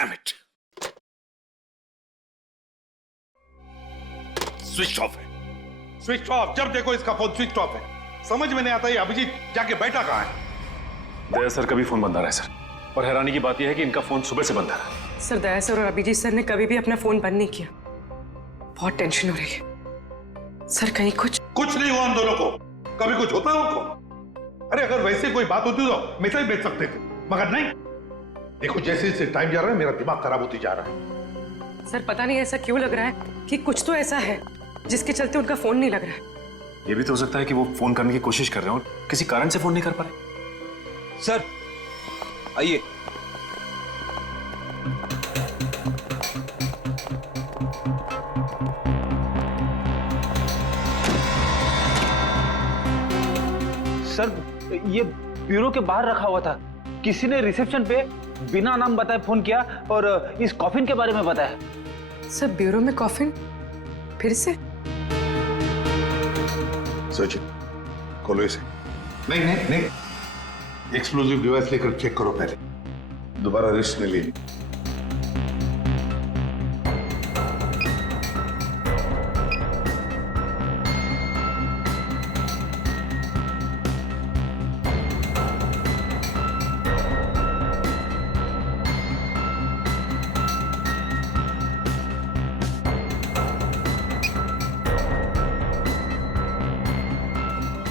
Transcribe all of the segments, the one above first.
Damn it, switch off है। Switch off? जब देखो इसका फोन स्विच ऑफ है। समझ में नहीं आता ये अभिजीत जाके बैठा कहाँ है? दया सर का भी फोन बंद आ रहा है सर, और हैरानी की बात यह है कि इनका फोन सुबह से बंद आ रहा है। सर दया सर और अभिजीत सर ने कभी भी अपना फोन बंद नहीं किया। बहुत टेंशन हो रही है सर। कहीं कुछ नहीं हुआ उन दोनों को। कभी कुछ होता है उनको? अरे अगर वैसे कोई बात होती तो मैसेज भेज सकते थे, मगर नहीं। देखो जैसे जैसे टाइम जा रहा है मेरा दिमाग खराब होती जा रहा है। सर पता नहीं ऐसा क्यों लग रहा है कि कुछ तो ऐसा है जिसके चलते उनका फोन नहीं लग रहा है। ये भी तो हो सकता है कि वो फोन करने की कोशिश कर रहे हो और किसी कारण से फोन नहीं कर पा रहे। सर आइए। सर ये ब्यूरो के बाहर रखा हुआ था। किसी ने रिसेप्शन पे बिना नाम बताए फोन किया और इस कॉफिन के बारे में बताया। सर ब्यूरो में कॉफिन फिर से? सचिन खोलो इसे। नहीं नहीं नहीं, एक्सप्लोजिव डिवाइस लेकर चेक करो पहले, दोबारा रिस्क नहीं लेनी।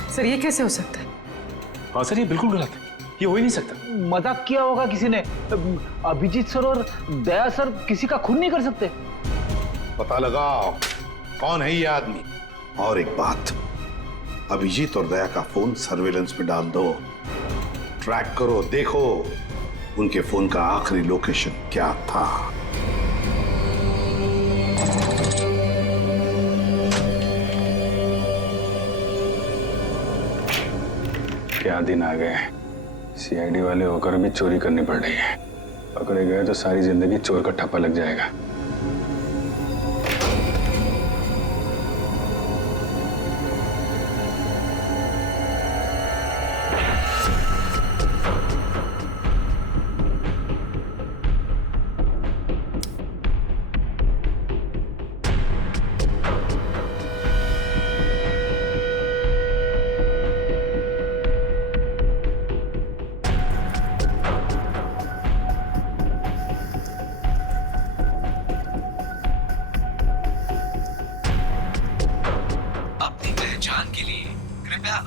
सर ये कैसे हो सकता है? हाँ सर ये बिल्कुल गलत है, ये हो ही नहीं सकता। मजाक किया होगा किसी ने। अभिजीत सर और दया सर किसी का खून नहीं कर सकते। पता लगाओ कौन है ये आदमी। और एक बात, अभिजीत और दया का फोन सर्वेलेंस में डाल दो, ट्रैक करो, देखो उनके फोन का आखिरी लोकेशन क्या था। क्या दिन आ गए, सीआईडी वाले होकर भी चोरी करनी पड़ रही है। पकड़े गए तो सारी जिंदगी चोर का ठप्पा लग जाएगा।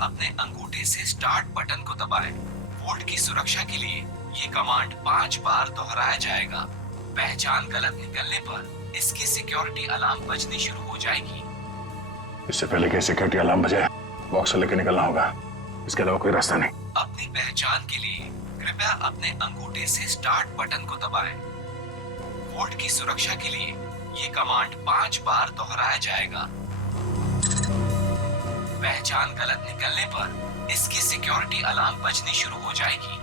अपने अंगूठे से स्टार्ट बटन को दबाएं। वोल्ट की सुरक्षा के लिए ये कमांड 5 बार दोहराया जाएगा। पहचान गलत निकलने पर इसकी सिक्योरिटी अलार्म बजनी शुरू हो जाएगी। इससे पहले कि सिक्योरिटी अलार्म बजे बॉक्स लेके निकलना होगा, इसके अलावा कोई रास्ता नहीं। अपनी पहचान के लिए कृपया अपने अंगूठे से स्टार्ट बटन को दबाएं। वोल्ट की सुरक्षा के लिए ये कमांड 5 बार दोहराया जाएगा। पहचान गलत निकलने पर इसकी सिक्योरिटी अलार्म बजनी शुरू हो जाएगी।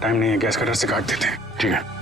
टाइम नहीं है, गैस कटर से काट देते हैं। ठीक है।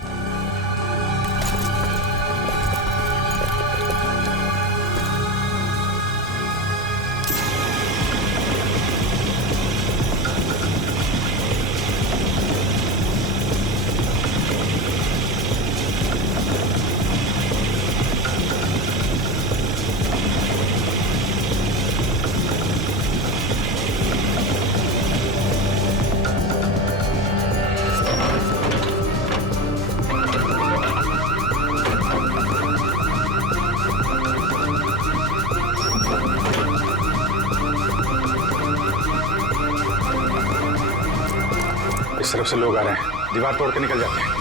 इस तरफ से लोग आ रहे हैं, दीवार तोड़ के निकल जाते हैं।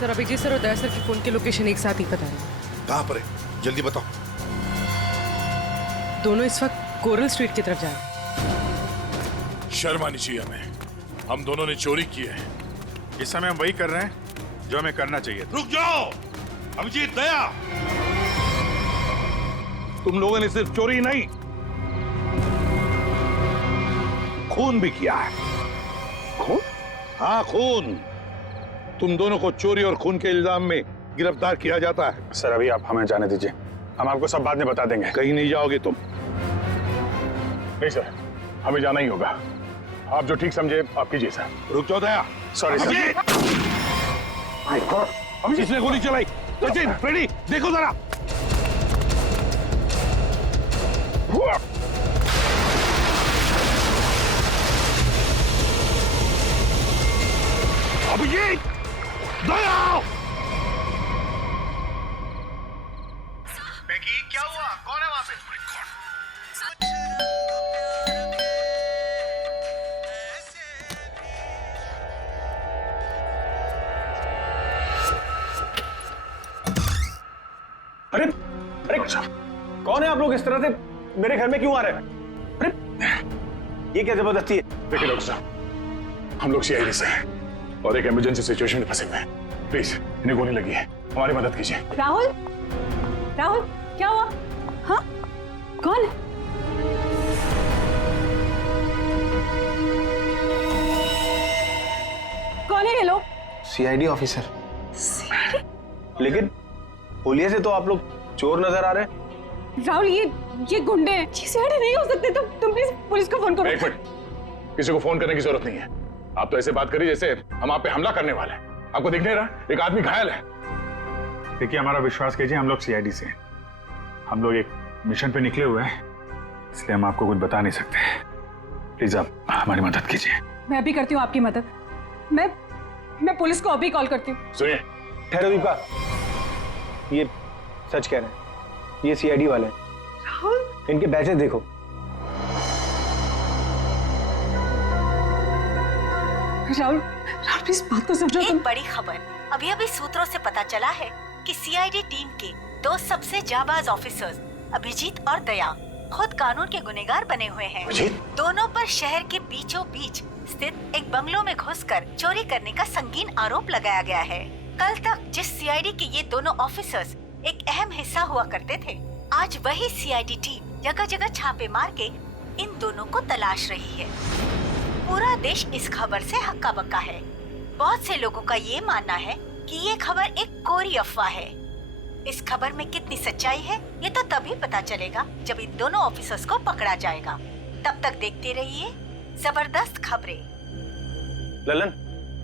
सर अभिजीत सर और दया सर के फोन के लोकेशन एक साथ ही पता है। कहां पर है, जल्दी बताओ। दोनों इस वक्त कोरल स्ट्रीट की तरफ जा रहे हैं। शर्म आनी चाहिए हमें। हम दोनों ने चोरी की है। इस समय हम वही कर रहे हैं जो हमें करना चाहिए। रुक जाओ अभिजीत, दया, तुम लोगों ने सिर्फ चोरी नहीं, खून भी किया है। खून? हाँ, खून। तुम दोनों को चोरी और खून के इल्जाम में गिरफ्तार किया जाता है। सर अभी आप हमें जाने दीजिए, हम आपको सब बाद में बता देंगे। कहीं नहीं जाओगे तुम। नहीं सर, हमें जाना ही होगा। आप जो ठीक समझे आप कीजिए सर। रुक जाओ दया। Sorry sir. अभिजीत, इसने गोली चलाई। सचिन, फ्रेडी, देखो जरा। अभिजीत, दया। क्या हुआ? कौन है वहां पे? अरे अरे कौन है आप लोग? इस तरह से मेरे घर में क्यों आ रहे हैं? अरे ये क्या जबरदस्ती है? देखिए डॉक्टर साहब, हम लोग सीआईडी से हैं और एक इमरजेंसी सिचुएशन में फंसे हुए हैं। प्लीज, इन्हें गोली लगी है, हमारी मदद कीजिए। राहुल, राहुल क्या हुआ? हाँ, कौन? कौन है ये लोग? CID officer. लेकिन होलिये से तो आप लोग चोर नजर आ रहे हैं। राहुल, ये गुंडे हैं। ये सीआईडी नहीं हो सकते। तुम प्लीज पुलिस को फोन करो। एक मिनट, किसी को फोन करने की जरूरत नहीं है। आप तो ऐसे बात करिए जैसे हम आप पे हमला करने वाले हैं। आपको दिख नहीं रहा एक आदमी घायल है? देखिए, हमारा विश्वास कीजिए, हम लोग सीआईडी से हैं। हम लोग एक मिशन पे निकले हुए हैं, इसलिए हम आपको कुछ बता नहीं सकते। प्लीज आप हमारी मदद कीजिए। मैं अभी करती हूँ आपकी मदद। मैं पुलिस को अभी कॉल करती हूँ। सुनिए, ठहरो दीपा, ये सच कह रहे हैं। ये सीआईडी वाले हैं। राहुल, इनके बैचेस देखो। राहुल प्लीज बात को समझो। एक बड़ी खबर अभी सूत्रों से पता चला है कि सीआईडी टीम के दो सबसे जाबाज ऑफिसर्स अभिजीत और दया खुद कानून के गुनहगार बने हुए हैं। दोनों पर शहर के बीचों बीच स्थित एक बंगलों में घुसकर चोरी करने का संगीन आरोप लगाया गया है। कल तक जिस सीआईडी के ये दोनों ऑफिसर्स एक अहम हिस्सा हुआ करते थे, आज वही सीआईडी टीम जगह जगह छापे मार के इन दोनों को तलाश रही है। पूरा देश इस खबर से हक्का बक्का है। बहुत से लोगों का ये मानना है कि ये खबर एक कोरी अफवाह है। इस खबर में कितनी सच्चाई है ये तो तभी पता चलेगा जब इन दोनों ऑफिसर्स को पकड़ा जाएगा। तब तक देखते रहिए जबरदस्त खबरें। ललन,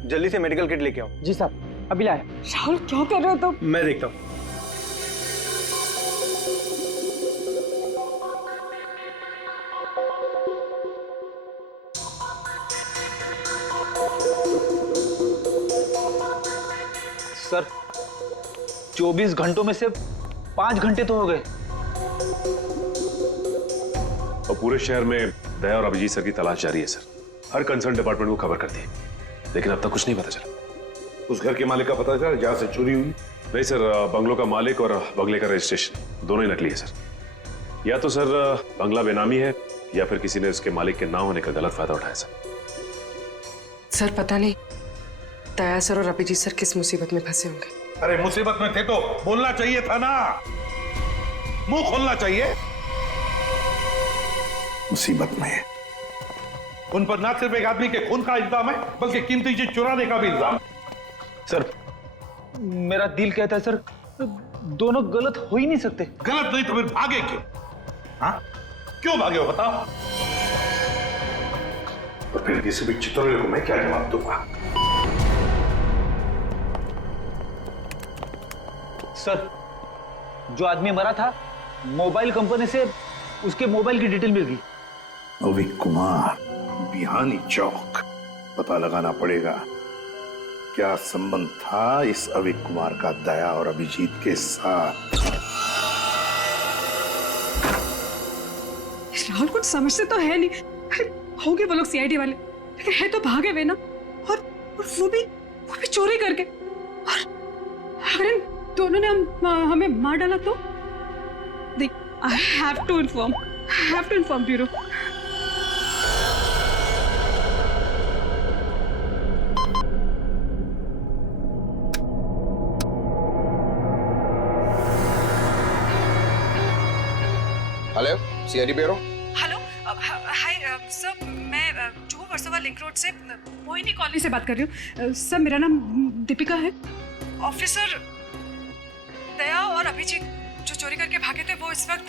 जल्दी से मेडिकल किट लेके आओ। जी साहब, अभी लाए। राहुल क्या कर रहे हो तुम? मैं देखता हूँ। सर, 24 घंटों में से 5 घंटे तो हो गए। और पूरे शहर में दया और अभिजीत सर की तलाश जारी है सर। हर कंसर्न डिपार्टमेंट को खबर कर दी, लेकिन अब तक कुछ नहीं पता चला। उस घर के मालिक का पता चला जहां से चोरी हुई? नहीं सर, बंगलों का मालिक और बंगले का रजिस्ट्रेशन दोनों ही नकली है सर। या तो सर बंगला बेनामी है या फिर किसी ने उसके मालिक के ना होने का गलत फायदा उठाया सर पता नहीं दया सर और अभिजीत सर किस मुसीबत में फंसे होंगे। अरे मुसीबत में थे तो बोलना चाहिए था ना, मुंह खोलना चाहिए। मुसीबत में है। उन पर ना सिर्फ एक आदमी के खून का इल्जाम है बल्कि कीमती चीज चुराने का भी इल्जाम है। सर, मेरा दिल कहता है सर, दोनों गलत हो ही नहीं सकते। गलत नहीं तो फिर भागे क्यों? हाँ, क्यों भागे हो बताओ? और फिर किसी भी चित्रोले को मैं क्या जवाब दूंगा? सर, जो आदमी मरा था मोबाइल कंपनी से उसके मोबाइल की डिटेल मिल गई। अविक कुमार, बिहानी चौक। पता लगाना पड़ेगा क्या संबंध था इस अविक कुमार का दया और अभिजीत के साथ। राहुल कुछ समझते तो है नहीं। होंगे वो लोग सीआईडी वाले, लेकिन है तो भागे हुए ना। और वो भी चोरी करके। और अगर इन दोनों ने हमें मार डाला तो देख, I have to inform bureau. CID bureau. Hello, hi sir, मैं जुहू वर्सोवा लिंक रोड से मोहिनी कॉलोनी से बात कर रही हूँ। सर मेरा नाम दीपिका है। ऑफिसर दया और अभिजीत जो चोरी करके भागे थे वो इस वक्त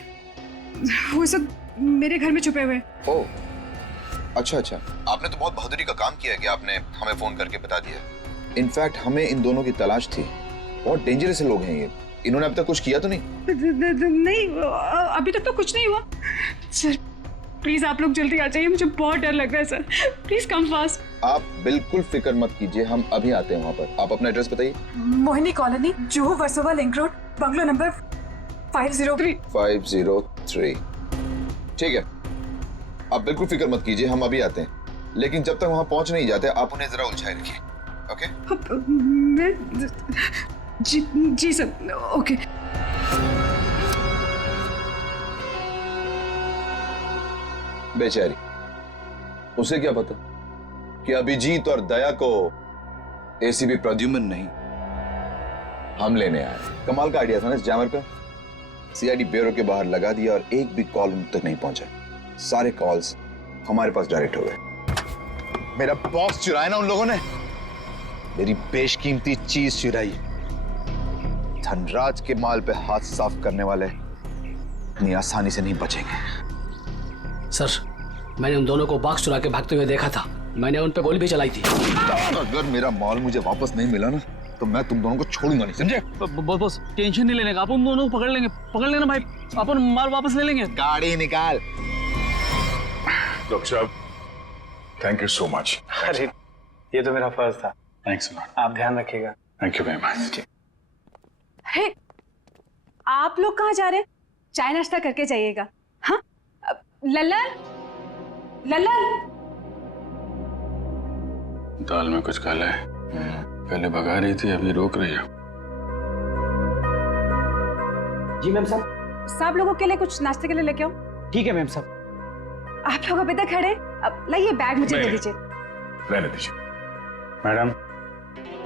मेरे घर में छुपे हुए हैं। ओह, अच्छा अच्छा, आपने तो बहुत बहादुरी का काम किया है कि आपने हमें फोन करके बता दिया। इनफैक्ट हमें इन दोनों की तलाश थी। बहुत डेंजरस लोग हैं ये। इन्होंने अब तक कुछ किया तो नहीं? नहीं, अभी तक तो कुछ नहीं हुआ। सर प्लीज आप लोग जल्दी आ जाइए, मुझे बहुत डर लग रहा है सर। Please come fast. आप बिल्कुल फिक्र मत कीजिए, हम अभी आते हैं वहाँ पर। आप अपना एड्रेस बताइए। Mohini colony, Juhu Versova link road, bungalow number 503। 503, ठीक है। आप बिल्कुल फिक्र मत कीजिए, हम अभी आते हैं। लेकिन जब तक वहाँ पहुँच नहीं जाते आप उन्हें जरा उलझाए रखिए, ओके? मैं जी सर, ओके। बेचारी, उसे क्या पता कि अभिजीत और दया को एसीपी प्रद्युम्न नहीं, हम लेने आए। कमाल का आइडिया था ना इस जैमर का। सीआईडी ब्यूरो के बाहर लगा दिया और एक भी कॉल उन तक नहीं पहुंचा। सारे कॉल्स हमारे पास डायरेक्ट हो गए। मेरा बॉस चुराया ना उन लोगों ने, मेरी बेशकीमती चीज चुराई। धनराज के माल पे हाथ साफ करने वाले इतनी आसानी से नहीं बचेंगे। सर, मैंने उन दोनों को बॉक्स चुरा के भागते हुए देखा था। मैंने उन पे गोली भी चलाई थी। अगर मेरा माल मुझे वापस नहीं मिला ना तो मैं तुम दोनों को छोड़ूंगा नहीं, समझे? बॉस टेंशन नहीं लेने का, आप उन दोनों को पकड़ लेना भाई, अपन माल वापस ले लेंगे। गाड़ी निकाल। डॉक्टर साहब, थैंक यू सो मच। अरे ये तो मेरा फर्ज था। Thanks lot. आप ध्यान रखिएगा। Thank you very much. हे, आप लोग कहाँ जा रहे हैं? चाय नाश्ता करके जाइएगा। हाँ लल्लन, लल्लन। दाल में कुछ काला है। पहले भगा रही थी, अभी रोक रही है। जी मैम साहब। सब लोगों के लिए कुछ नाश्ते के लिए लेके आओ। ठीक है मैम साहब। आप लोग अभी तक खड़े, अब लाइए बैग मुझे दे दीजिए। रहने दीजिए। मैडम,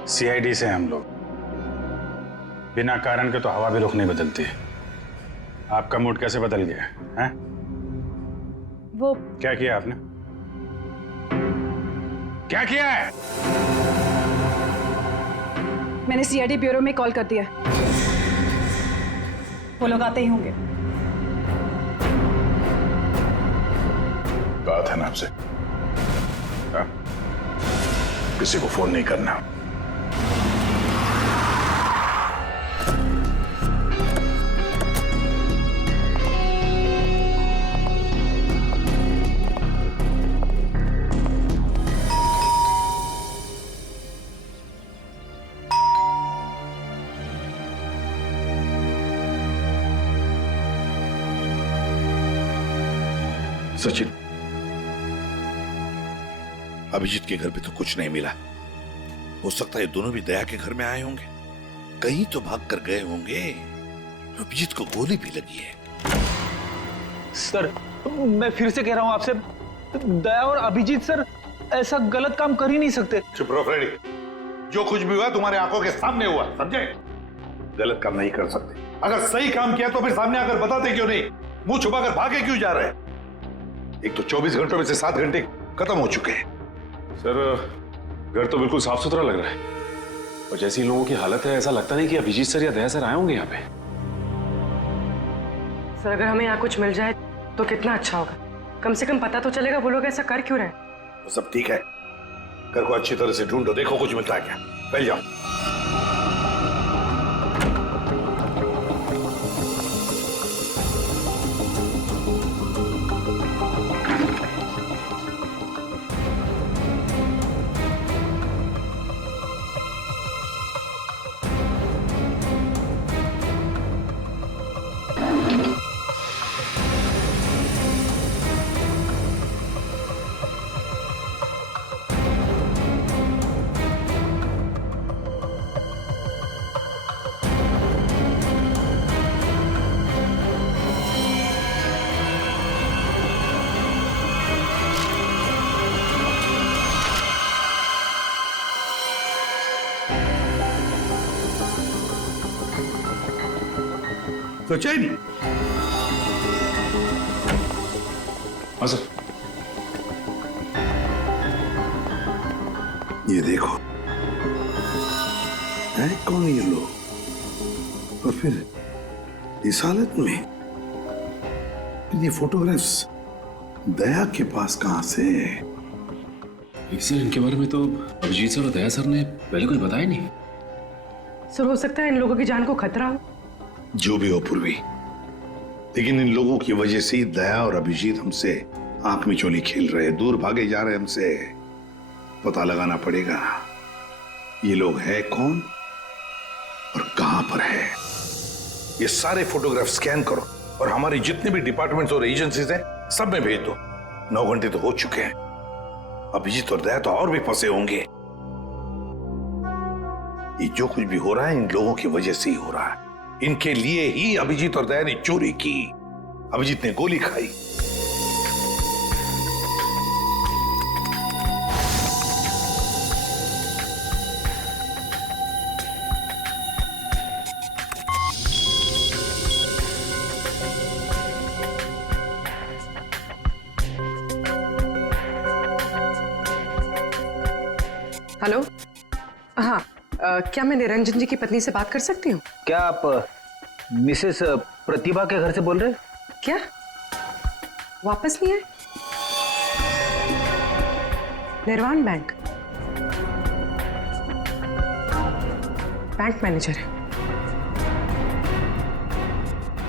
सीआईडी से हम लोग बिना कारण के तो हवा भी रुख नहीं बदलती है। आपका मूड कैसे बदल गया है? वो क्या किया आपने? क्या किया है? मैंने सीआईडी ब्यूरो में कॉल कर दिया। वो लोग आते ही होंगे। बात है ना आपसे, किसी को फोन नहीं करना। सचिन, अभिजीत के घर पे तो कुछ नहीं मिला। हो सकता है दोनों भी दया के घर में आए होंगे, कहीं तो भाग कर गए होंगे। अभिजीत को गोली भी लगी है। सर मैं फिर से कह रहा हूं आपसे, दया और अभिजीत सर ऐसा गलत काम कर ही नहीं सकते। चुप रहो फ्रेडी, जो कुछ भी हुआ तुम्हारे आंखों के सामने हुआ, समझे? गलत काम नहीं कर सकते। अगर सही काम किया तो फिर सामने आकर बताते क्यों नहीं? मुंह छुपाकर भागे क्यों जा रहे हैं? एक तो 24 घंटों में से 7 घंटे खत्म हो चुके हैं। सर, घर तो बिल्कुल साफ सुथरा लग रहा है और जैसी लोगों की हालत है ऐसा लगता नहीं कि अभिजीत सर या दया सर आए होंगे यहाँ पे। सर अगर हमें यहाँ कुछ मिल जाए तो कितना अच्छा होगा। कम से कम पता तो चलेगा वो लोग ऐसा कर क्यों रहे हैं। तो सब ठीक है, घर को अच्छी तरह से ढूंढो, देखो कुछ मिलता है क्या। पहले जाओ। सचिन, हाँ सर। ये देखो, है कौन ये लोग, और फिर इस हालत में ये फोटोग्राफ्स दया के पास कहां से? सर इनके बारे में तो अभिजीत सर और दया सर ने पहले कुछ बताया नहीं। सर हो सकता है इन लोगों की जान को खतरा हो। जो भी हो पूर्वी, लेकिन इन लोगों की वजह से ही दया और अभिजीत हमसे आंख में चोली खेल रहे, दूर भागे जा रहे हमसे। पता लगाना पड़ेगा ये लोग है कौन और कहां पर है। ये सारे फोटोग्राफ स्कैन करो और हमारे जितने भी डिपार्टमेंट्स और एजेंसीज हैं सब में भेज दो। 9 घंटे तो हो चुके हैं, अभिजीत और दया तो और भी फंसे होंगे। ये जो कुछ भी हो रहा है इन लोगों की वजह से ही हो रहा है। इनके लिए ही अभिजीत और दया ने चोरी की, अभिजीत ने गोली खाई। हेलो, हाँ, क्या मैं निरंजन जी की पत्नी से बात कर सकती हूँ? क्या आप मिसेस प्रतिभा के घर से बोल रहे हैं? क्या वापस नहीं आए? निर्वाण बैंक मैनेजर है,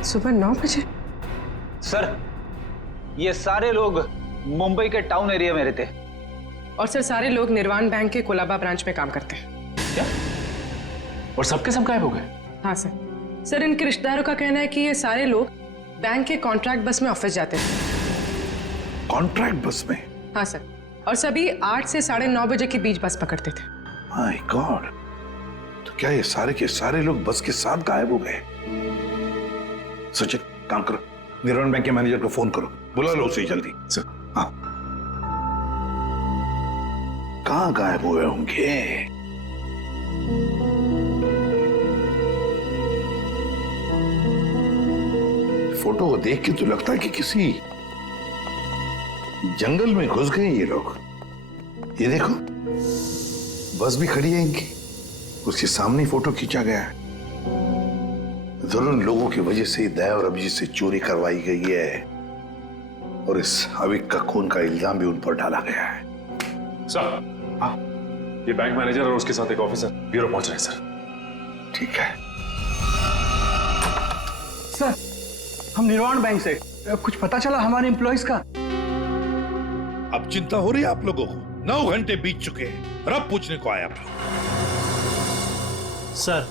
सुबह 9 बजे। सर ये सारे लोग मुंबई के टाउन एरिया में रहते हैं। और सर सारे लोग निर्वाण बैंक के कोलाबा ब्रांच में काम करते हैं। क्या? और सबके सब गायब हो गए? हाँ सर इनके रिश्तेदारों का कहना है कि ये सारे लोग बैंक के कॉन्ट्रैक्ट बस में ऑफिस जाते थे। कॉन्ट्रैक्ट बस में? हाँ सर, और सभी 8 से 9:30 बजे के बीच बस पकड़ते थे। माय गॉड, तो क्या ये सारे के सारे लोग बस के साथ गायब हो गए? सचिन काम करो, निर्वाण बैंक के मैनेजर को फोन करो, बुला लो उसे जल्दी। सर। हाँ, कहां गायब हुए होंगे? फोटो को देख के तो लगता है कि किसी जंगल में घुस गए ये लोग। ये देखो, बस भी खड़ी है इनकी, उसके सामने फोटो खींचा गया है। जरूर इन लोगों की वजह से दया और अभिजीत से चोरी करवाई गई है और इस अविक का खून का इल्जाम भी उन पर डाला गया है। सर, हाँ, ये बैंक मैनेजर और उसके साथ एक ऑफिसर ब्यूरो पहुंच रहे हैं सर। ठीक है सर, हम निर्वाण बैंक से, कुछ पता चला हमारे एम्प्लॉइज का? अब चिंता हो रही है आप लोगों को? 9 घंटे बीत चुके हैं और अब पूछने को आए आप लोग। सर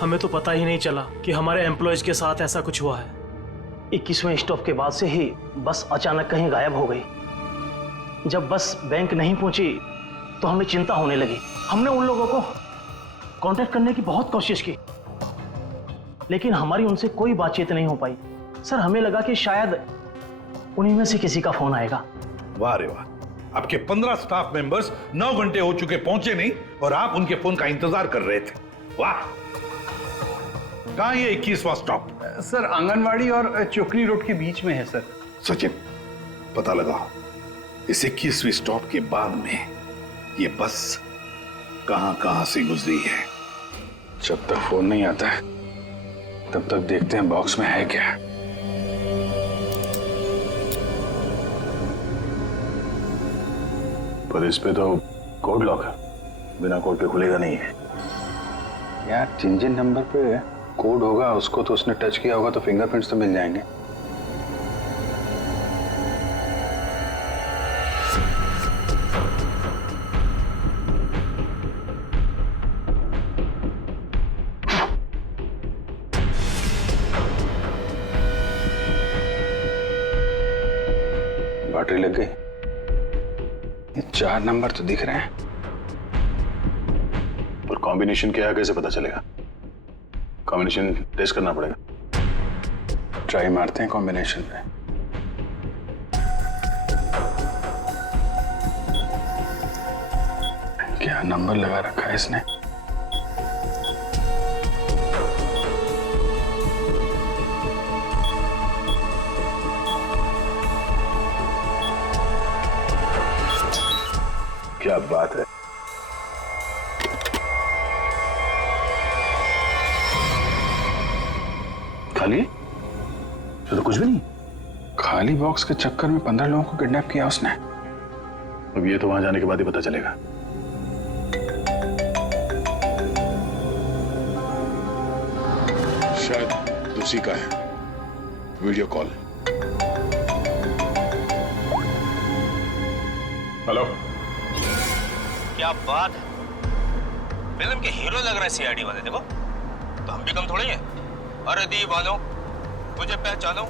हमें तो पता ही नहीं चला कि हमारे एम्प्लॉयज के साथ ऐसा कुछ हुआ है। 21वें स्टॉप के बाद से ही बस अचानक कहीं गायब हो गई। जब बस बैंक नहीं पहुंची तो हमें चिंता होने लगी। हमने उन लोगों को कांटेक्ट करने की बहुत कोशिश की, लेकिन हमारी उनसे कोई बातचीत नहीं हो पाई। सर हमें लगा कि शायद उन्हीं में से किसी का फोन आएगा। वाह रे वाह, आपके 15 स्टाफ मेंबर्स 9 घंटे हो चुके पहुंचे नहीं और आप उनके फोन का इंतजार कर रहे थे। वाह, कहां ये 21वां स्टॉप? सर आंगनवाड़ी और चोकरी रोड के बीच में है सर। सचिन पता लगाओ इस 21वीं स्टॉप के बाद में ये बस कहां से गुजरी है। जब तक फोन नहीं आता है तब तक देखते हैं बॉक्स में है क्या। पर इस पे तो कोड लॉक है, बिना कोड के खुलेगा नहीं है यार। जिन नंबर पे कोड होगा उसको तो उसने टच किया होगा, तो फिंगरप्रिंट्स तो मिल जाएंगे। बैटरी लग गई। ये 4 नंबर तो दिख रहे हैं, और कॉम्बिनेशन क्या है कैसे पता चलेगा? कॉम्बिनेशन टेस्ट करना पड़ेगा। ट्राई मारते हैं कॉम्बिनेशन पे। क्या नंबर लगा रखा है इसने? क्या बात है। खाली तो कुछ भी नहीं। खाली बॉक्स के चक्कर में 15 लोगों को किडनैप किया उसने। अब ये तो वहां जाने के बाद ही पता चलेगा। शायद दूसरी का है वीडियो कॉल। हेलो, क्या बात है, फिल्म के हीरो लग रहे हैं सीआईडी वाले। देखो तो हम भी कम थोड़ी हैं। अरे दी वालों, मुझे पहचानो,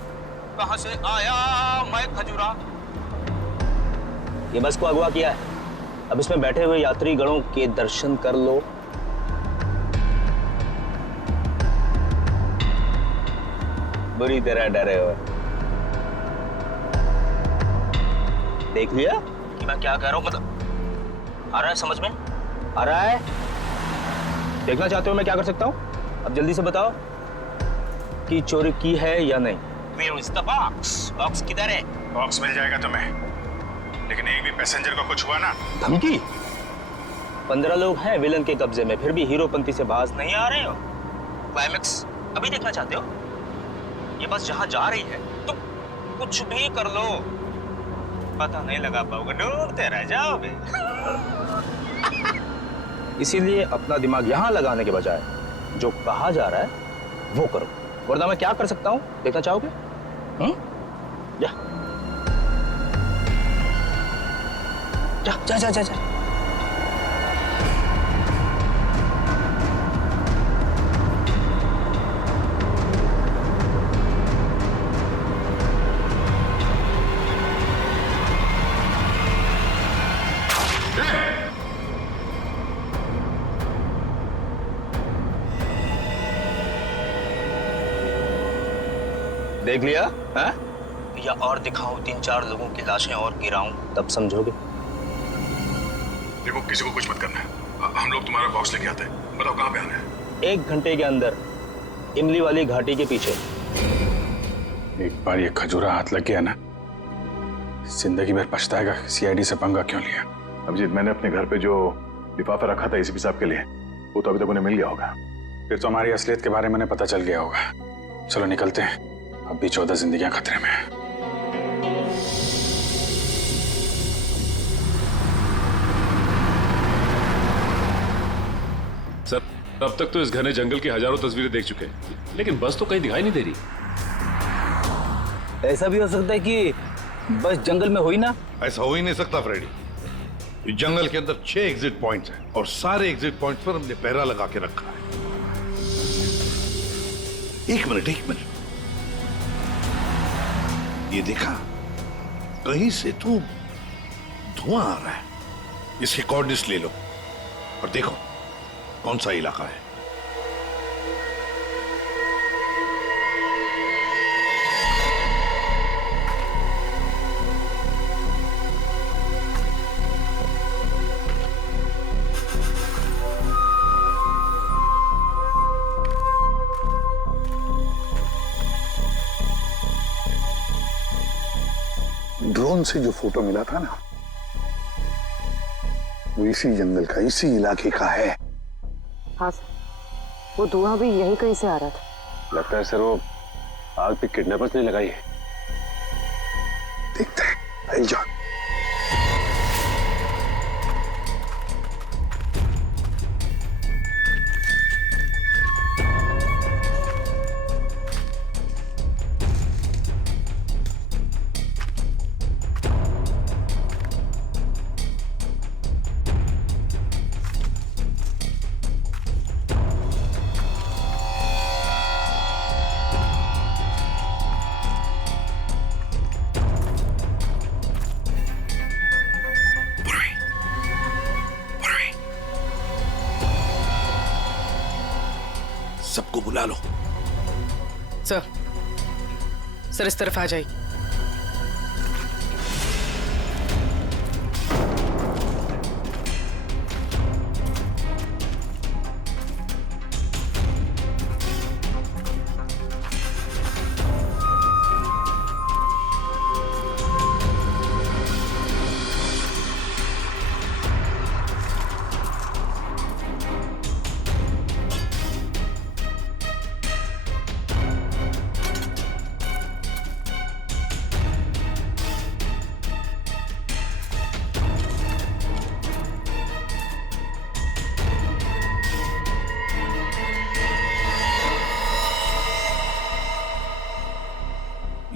कहां से आया मैं खजूरा। ये बस को अगवा किया है, अब इसमें बैठे हुए यात्री गणों के दर्शन कर लो। बुरी तरह डरे हो। देख लिया कि मैं क्या कह रहा हूं? मतलब आ रहा है समझ में? आ रहा है? देखना चाहते हो मैं क्या कर सकता हूं? अब जल्दी से बताओ कि चोरी की है या नहीं। बॉक्स किधर है? बॉक्स मिल जाएगा तुम्हें, लेकिन एक भी पैसेंजर को कुछ हुआ ना। धमकी? 15 लोग हैं विलन के कब्जे में, फिर भी हीरोपंती से बाज नहीं आ रहे हो। क्लाइमेक्स अभी देखना चाहते हो? ये बस जहां जा रही है तो कुछ भी कर लो, पता नहीं लगा पाओगे, ढूंढते रह जाओगे। इसीलिए अपना दिमाग यहां लगाने के बजाय जो कहा जा रहा है वो करो। वरना मैं क्या कर सकता हूं देखना चाहोगे? जा जा जा जा, जा। देख लिया है? या और दिखाऊं 3-4 लोगों की लाशें और गिराऊं, तब समझोगे। देखो किसी को कुछ मत करना है, हम लोग तुम्हारा बॉक्स लेके आते हैं। बताओ कहां पे आना है? 1 घंटे के अंदर इमली वाली घाटी के पीछे। एक बार ये खजूरा हाथ लग गया ना, जिंदगी भर पछताएगा सीआईडी से पंगा क्यों लिया। अभिजीत, मैंने अपने घर पे जो लिफाफा रखा था एसीपी साहब के लिए, वो तो अभी तक उन्हें मिल गया होगा। फिर तो हमारी असलियत के बारे में पता चल गया होगा। चलो निकलते हैं, अब भी 14 जिंदगियां खतरे में हैं। सर, अब तक तो इस घने जंगल की हजारों तस्वीरें देख चुके हैं, लेकिन बस तो कहीं दिखाई नहीं दे रही। ऐसा भी हो सकता है कि बस जंगल में हुई ना। ऐसा हो ही नहीं सकता फ्रेडी। इस जंगल के अंदर 6 एग्जिट पॉइंट्स हैं और सारे एग्जिट पॉइंट्स पर हमने पहरा लगा के रखा है। एक मिनट ये देखा, कहीं से तो धुआं आ रहा है। इसके कोऑर्डिनेट्स ले लो और देखो कौन सा इलाका है। ड्रोन से जो फोटो मिला था ना, वो इसी जंगल का, इसी इलाके का है। हाँ सर, वो धुआं भी यहीं कहीं से आ रहा था। लगता है सर वो आग पे किडनैपर्स ने लगाई है। देखते हैं, जा। सबको बुला लो। सर इस तरफ आ जाइए।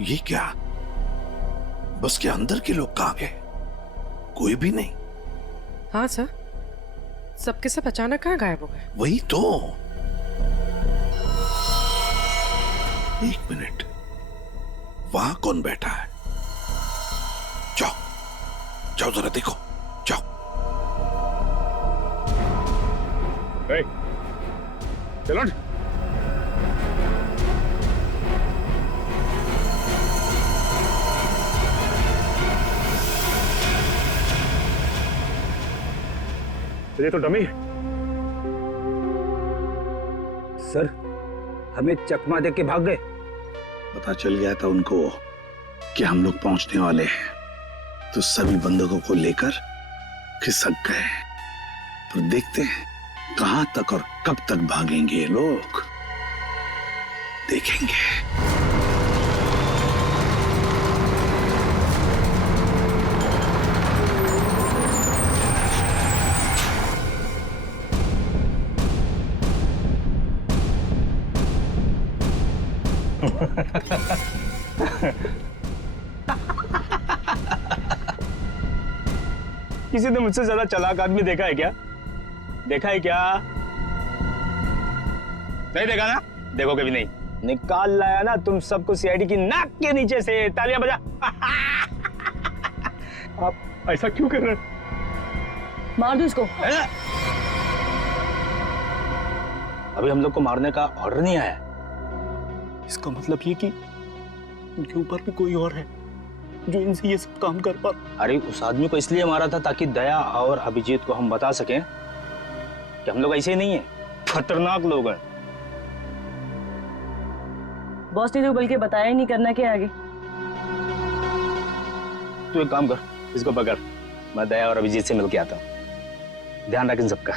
ये क्या? बस के अंदर के लोग कहाँ गए? कोई भी नहीं। हाँ सर, सबके सब अचानक कहाँ गायब हो गए? वही तो। एक मिनट, वहां कौन बैठा है? जाओ जाओ जरा देखो, जाओ। चलो ये तो डमी है। सर, हमें चकमा दे के भाग गए। पता चल गया था उनको कि हम लोग पहुंचने वाले हैं, तो सभी बंदूकों को लेकर खिसक गए। पर देखते हैं कहां तक और कब तक भागेंगे ये लोग, देखेंगे। किसी ने मुझसे ज्यादा चालाक आदमी देखा है क्या? देखा है क्या? नहीं देखा ना? देखो कभी नहीं। निकाल लाया ना तुम सबको सीआईडी की नाक के नीचे से। तालियां बजा। आप ऐसा क्यों कर रहे हैं? मार दो इसको। अभी हम लोग को मारने का ऑर्डर नहीं आया। इसका मतलब ये कि उनके ऊपर भी कोई और है जो इनसे ये सब काम कर पा। अरे उस आदमी को इसलिए मारा था ताकि दया और अभिजीत को हम बता सकें कि हम लोग ऐसे नहीं है, खतरनाक लोग हैं। बॉस ने तो बल्कि बताया ही नहीं करना क्या आगे। तू एक काम कर, इसको पकड़, मैं दया और अभिजीत से मिलके आता हूँ। ध्यान रख इन सबका।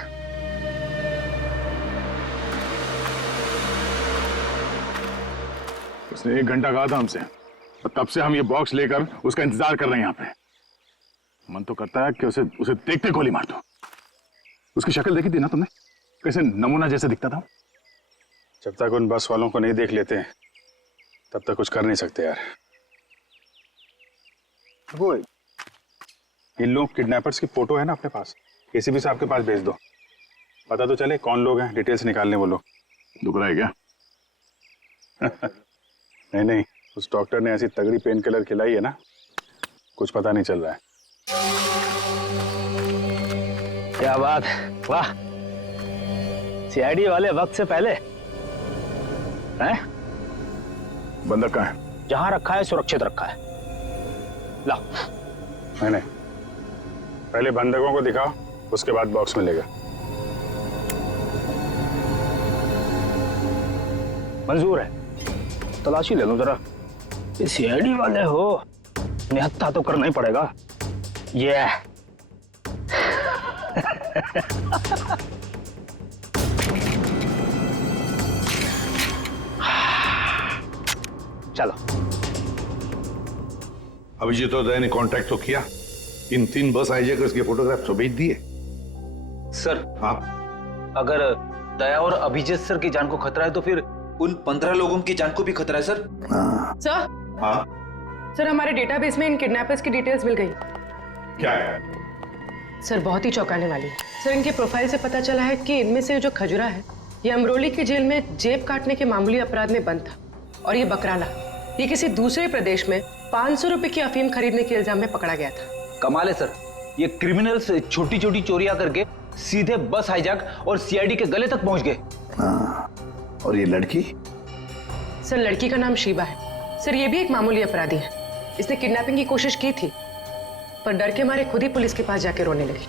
उसने 1 घंटा कहा था हमसे, और तब से हम ये बॉक्स लेकर उसका इंतजार कर रहे हैं यहाँ पे। मन तो करता है कि उसे देखते गोली मार दो। उसकी शक्ल देखी थी ना तुमने, कैसे नमूना जैसे दिखता था। जब तक उन बस वालों को नहीं देख लेते तब तक कुछ कर नहीं सकते यार। वो इन लोग किडनैपर्स की फोटो है ना अपने पास, एसीपी साहब के पास भेज दो, पता तो चले कौन लोग हैं, डिटेल्स निकालने वो लोग। दुख रहा है क्या? नहीं, उस डॉक्टर ने ऐसी तगड़ी पेन किलर खिलाई है ना, कुछ पता नहीं चल रहा है। क्या बात, वाह। सीआईडी वाले वक्त से पहले हैं? बंदक कहाँ है? जहां रखा है सुरक्षित रखा है। ला। नहीं, पहले बंदकों को दिखाओ, उसके बाद बॉक्स मिलेगा। मंजूर है, तलाशी ले लो जरा। ये सीआईडी वाले हो, निहत्था तो करना ही पड़ेगा। ये चलो। अभिजीत और दया ने कांटेक्ट तो किया, इन 3 बस हाईजैकर्स के फोटोग्राफ तो भेज दिए। सर, हाँ, अगर दया और अभिजीत सर की जान को खतरा है तो फिर उन 15 लोगों की जान को भी खतरा है सर। सर, हाँ, सर हमारे डेटाबेस में इन किडनैपर्स की डिटेल्स मिल गई। क्या है? सर बहुत ही चौंकाने वाली है। सर इनके प्रोफाइल से पता चला है कि इनमें से जो खजुरा है ये अमरोली की जेल में जेब काटने के मामूली अपराध में बंद था, और ये बकराला ये किसी दूसरे प्रदेश में 500 रुपए की अफीम खरीदने के इल्जाम में पकड़ा गया था। कमाल है सर, ये क्रिमिनल्स छोटी छोटी चोरियां करके सीधे बस हाईजैक और सीआईडी के गले तक पहुंच गए। और ये लड़की? सर लड़की का नाम शीबा है। सर ये भी एक मामूली अपराधी है। इसने किडनैपिंग की कोशिश की थी, पर डर के मारे खुद ही पुलिस के पास जाके रोने लगी।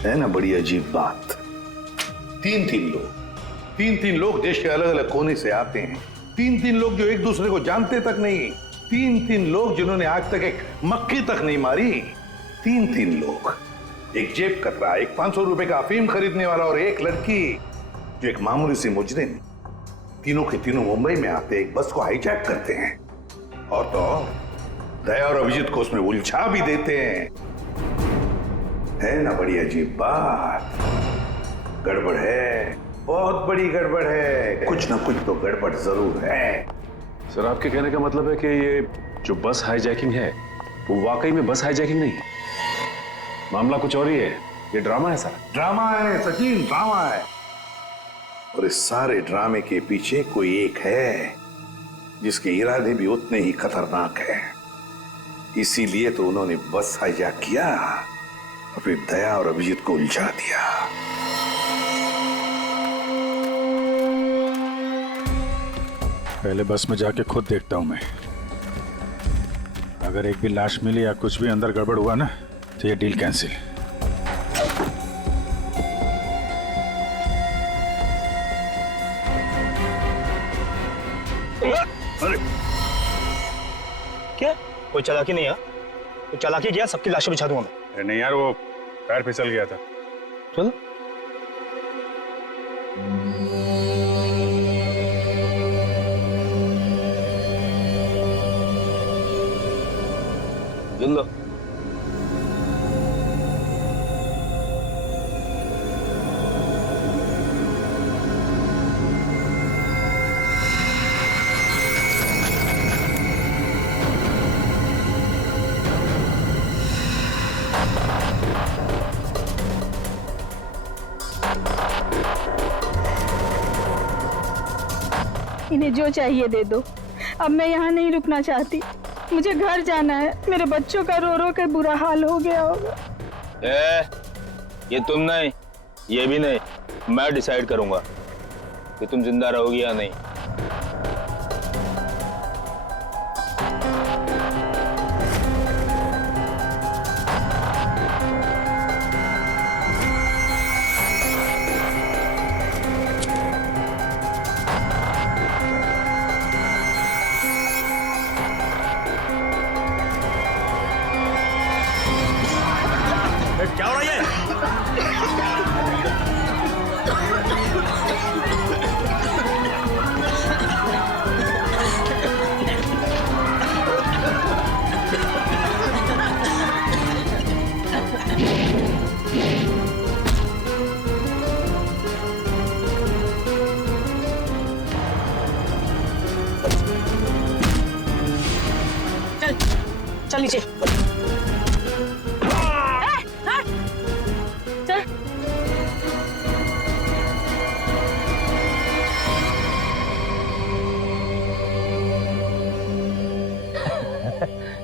है ना बड़ी अजीब बात। 3 लोग देश के अलग अलग कोने से आते हैं। 3 लोग जो एक दूसरे को जानते तक नहीं। 3 लोग जिन्होंने आज तक एक मक्खी तक नहीं मारी। 3 लोग, एक जेब कतरा, एक 500 रुपए का अफीम खरीदने वाला और एक लड़की जो एक मामूली सी मुजरिम। तीनों के तीनों मुंबई में आते एक बस को हाईजैक करते हैं, और तो दया और अभिजीत को उसमें उलझा भी देते हैं। है ना बड़ी अजीब बात। गड़बड़ है, बहुत बड़ी गड़बड़ है। कुछ ना कुछ तो गड़बड़ जरूर है। सर आपके कहने का मतलब है कि ये जो बस हाईजैकिंग है वो वाकई में बस हाईजैकिंग नहीं है, मामला कुछ और ही है, ये ड्रामा है सर। ड्रामा है सचिन, ड्रामा है। और इस सारे ड्रामे के पीछे कोई एक है जिसके इरादे भी उतने ही खतरनाक है। इसीलिए तो उन्होंने बस हाईजैक किया और फिर दया और अभिजीत को उलझा दिया। पहले बस में जाके खुद देखता हूं मैं। अगर एक भी लाश मिली या कुछ भी अंदर गड़बड़ हुआ ना तो ये डील कैंसिल। अरे क्या कोई चालाकी नहीं है? कोई चालाकी किया सबकी लाशें बिछा दूंगा मैं। अरे नहीं यार, वो पैर फिसल गया था। चलो लो। इन्हें जो चाहिए दे दो। अब मैं यहाँ नहीं रुकना चाहती, मुझे घर जाना है। मेरे बच्चों का रो रो कर बुरा हाल हो गया होगा। ये तुम नहीं, ये भी नहीं, मैं डिसाइड करूंगा कि तुम जिंदा रहोगी या नहीं। क्या हो रहा है? चल चल नीचे।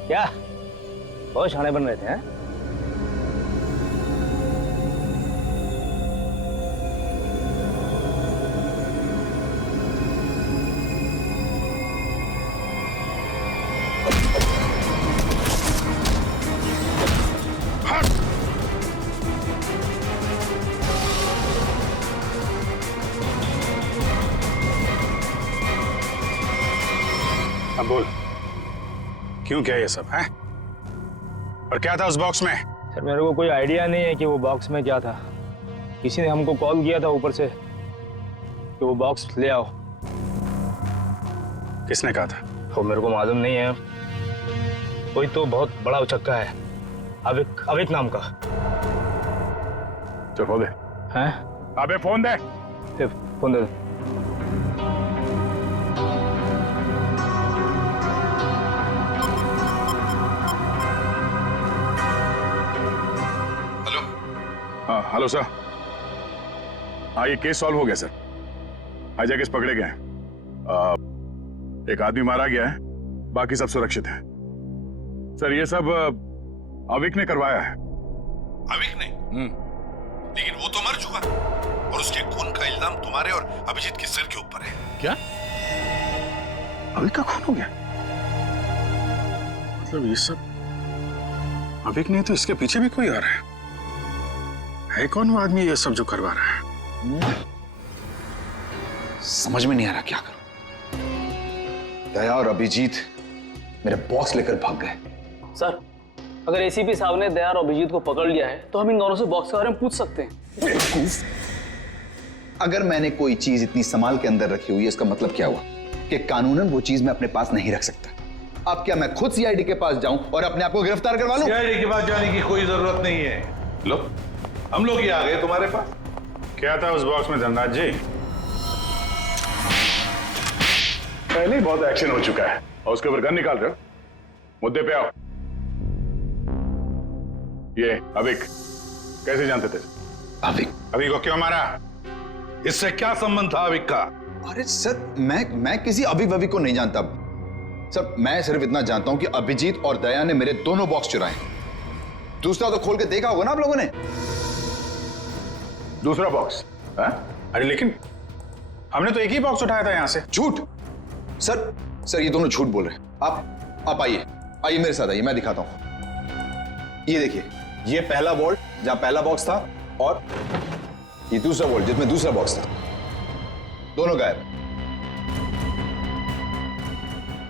क्या बहुत शाणे बन रहे थे हैं? अब बोल, क्यों क्या ये सब है? और क्या था उस बॉक्स में? सर मेरे को कोई आइडिया नहीं है कि वो बॉक्स में क्या था। किसी ने हमको कॉल किया था ऊपर से कि वो बॉक्स ले आओ। किसने कहा था? वो मेरे को मालूम नहीं है, कोई तो बहुत बड़ा उचक्का है, अविक नाम का। चल फोन दे। हैं? अबे फोन दे। फोन दे। हाँ हेलो सर। हाँ ये केस सॉल्व हो गया सर, हाईजैकर्स पकड़े गए हैं। एक आदमी मारा गया है, बाकी सब सुरक्षित हैं। सर ये सब अविक ने करवाया है। अविक ने? लेकिन वो तो मर चुका और उसके खून का इल्जाम तुम्हारे और अभिजीत के सिर के ऊपर है। क्या? अविक का खून हो गया? मतलब ये सब अविक नहीं तो इसके पीछे भी कोई आ रहा है कौन वो आदमी ये सब जो करवा रहा है? समझ में नहीं आ रहा क्या करूं। दया और अभिजीत मेरे बॉक्स लेकर भाग गए। सर अगर एसीपी साहब ने दया और अभिजीत को पकड़ लिया है तो हम इन दोनों से बॉक्स के बारे में पूछ सकते हैं। अगर मैंने कोई चीज इतनी संभाल के अंदर रखी हुई है, इसका मतलब क्या हुआ कि कानूनन वो चीज मैं अपने पास नहीं रख सकता। अब क्या मैं खुद सीआईडी के पास जाऊं और अपने आप को गिरफ्तार करवा लूं? सीआईडी के पास जाने की कोई जरूरत नहीं है। लो हम लोग ही आ गए तुम्हारे पास। क्या था उस बॉक्स में धनराज जी? पहले ही बहुत एक्शन हो चुका है और उसके ऊपर गन निकाल रहे हो। मुद्दे पे आओ। ये अविक कैसे जानते थे? अविक? अविक को क्यों मारा? इससे क्या संबंध था अविक का? अरे सर, मैं किसी अविक वविक को नहीं जानता सर। मैं सिर्फ इतना जानता हूं कि अभिजीत और दया ने मेरे दोनों बॉक्स चुराए। दूसरा तो खोल के देखा होगा ना आप लोगों ने। दूसरा बॉक्स? अरे लेकिन हमने तो एक ही बॉक्स उठाया था यहां से। झूठ सर, ये दोनों झूठ बोल रहे हैं। आप आइए मेरे साथ आइए, मैं दिखाता हूं। ये देखिए, ये पहला वॉल्ट जहां पहला बॉक्स था और ये दूसरा वॉल्ट जिसमें दूसरा बॉक्स था, दोनों गायब।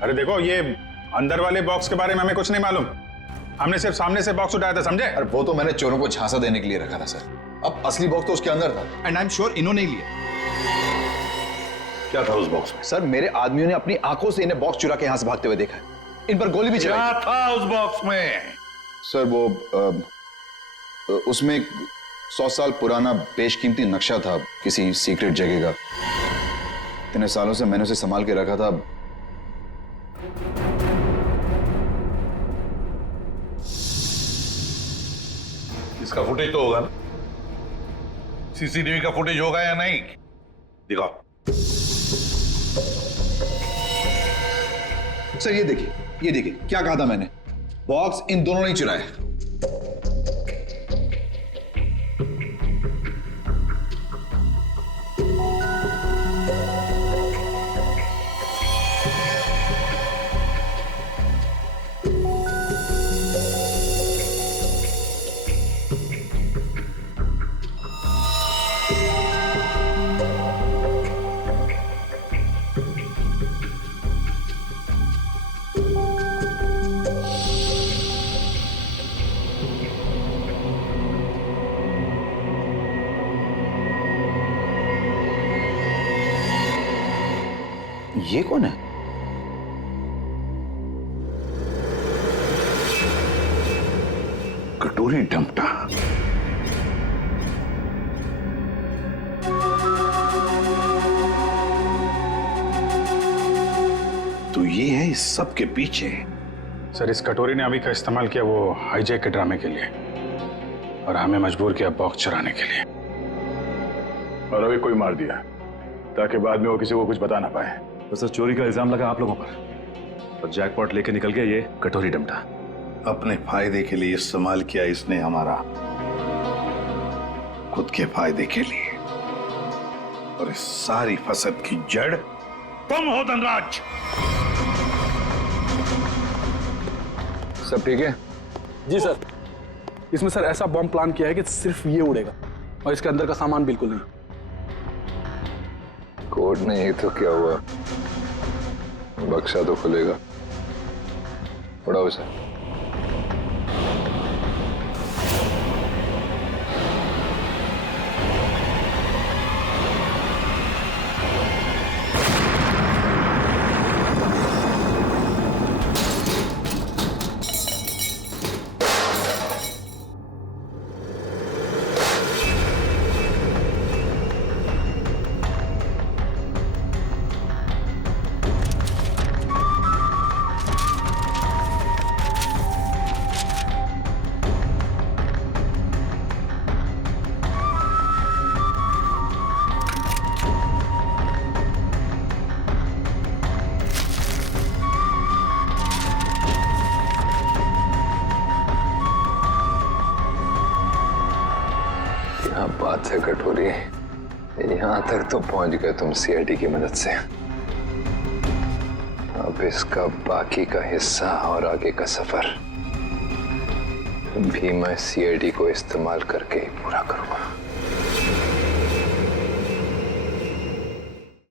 अरे देखो, ये अंदर वाले बॉक्स के बारे में हमें कुछ नहीं मालूम। हमने सिर्फ सामने से बॉक्स उठाया था, समझे? अरे वो तो मैंने चोरों को झांसा देने के लिए रखा था सर। अब असली बॉक्स तो उसके अंदर था एंड आई एम श्योर इन्होंने ही लिया। क्या था उस बॉक्स में? सर, मेरे आदमियों ने अपनी आंखों से इन्हें बॉक्स चुरा के यहां से भागते हुए देखा है। इन पर गोली भी चलाई। क्या था उस बॉक्स में? सर वो उसमें 100 साल पुराना बेशकीमती नक्शा था किसी सीक्रेट जगह का। इतने सालों से मैंने उसे संभाल के रखा था। इसका फुटेज तो होगा ना? सीसीटीवी का फुटेज होगा या नहीं? दिखाओ। सर ये देखिए क्या कहा था मैंने। बॉक्स इन दोनों ने चुराया। ये कौन है? कटोरी डमटा। तो ये है इस सब के पीछे। सर, इस कटोरी ने अभी का इस्तेमाल किया वो हाईजैक के ड्रामे के लिए और हमें मजबूर किया बॉक्स चुराने के लिए। और अभी कोई मार दिया ताकि बाद में वो किसी को कुछ बता ना पाए। तो सर, चोरी का इल्जाम लगा आप लोगों पर और जैकपॉट लेके निकल गया ये कटोरी डमटा। अपने फायदे के लिए इस्तेमाल किया इसने हमारा, खुद के फायदे के लिए। और इस सारी फसद की जड़ तुम हो धनराज। सब ठीक है? जी सर। इसमें सर ऐसा बॉम्ब प्लान किया है कि सिर्फ ये उड़ेगा और इसके अंदर का सामान बिल्कुल नहीं। कोड नहीं तो क्या हुआ, बक्सा तो खुलेगा। उड़ाओ इसे। क्या बात है कटोरी, यहां तक तो पहुंच गए तुम सीआईडी की मदद से। अब इसका बाकी का हिस्सा और आगे का सफर भी मैं सीआईडी को इस्तेमाल करके ही पूरा करूं।